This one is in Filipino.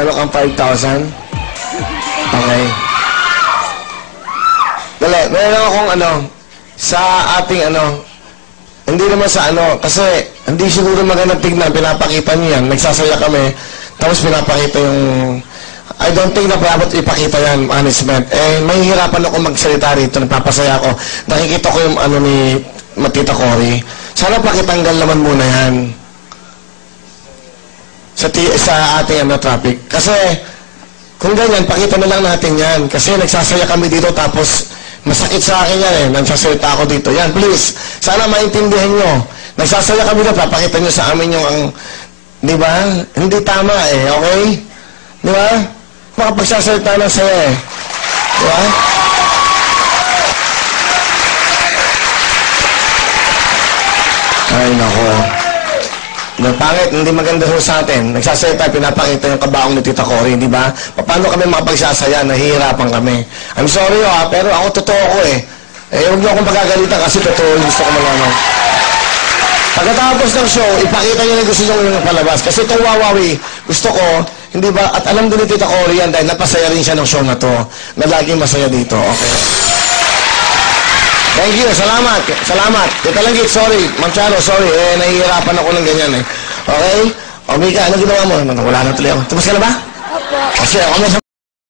meron kang 5,000? Okay. Dali, meron akong sa ating hindi naman sa kasi hindi siguro magandang tignan, pinapakita niyo yan, nagsasaya kami, tapos pinapakita yung, I don't think na dapat ipakita yan, management. Mahihirapan ako magsalita rito, nagpapasaya ako. Nakikita ko yung ni Matita Cory. Sana pakitanggal naman muna yan. Sa ating traffic. Kasi, kung ganyan, pakita na lang natin yan. Kasi nagsasaya kami dito, tapos masakit sa akin yan nagsasalita ako dito. Yan, please. Sana maintindihan nyo. Nagsasaya kami dito, papakita nyo sa amin yung di ba? Hindi tama okay? Di ba? Makapagsasalita ng saya di ba? Ay, nako. Pangit, hindi maganda sa atin. Nagsasaya tayo, pinapakita yung kabaong ni Tita Cory, di ba? Paano kami makapagsasaya? Nahihirapan kami. I'm sorry, pero ako totoo ko huwag niyo akong pagagalitan kasi totoo yung gusto ko malaman. Pagkatapos ng show, ipakita niyo na gusto niyo yung palabas. Kasi itong Wawawi, gusto ko, hindi ba, at alam din ni Tita Cory yan dahil napasaya rin siya ng show na to, na laging masaya dito, okay? Thank you, salamat. Tita Langgit, sorry. Ma'am Charo, sorry. Nahihirapan ako ng ganyan Okay? O, Mika, ano ginawa mo? Wala na tuloy ako. Tapos ka na ba? Opo. Kasi ako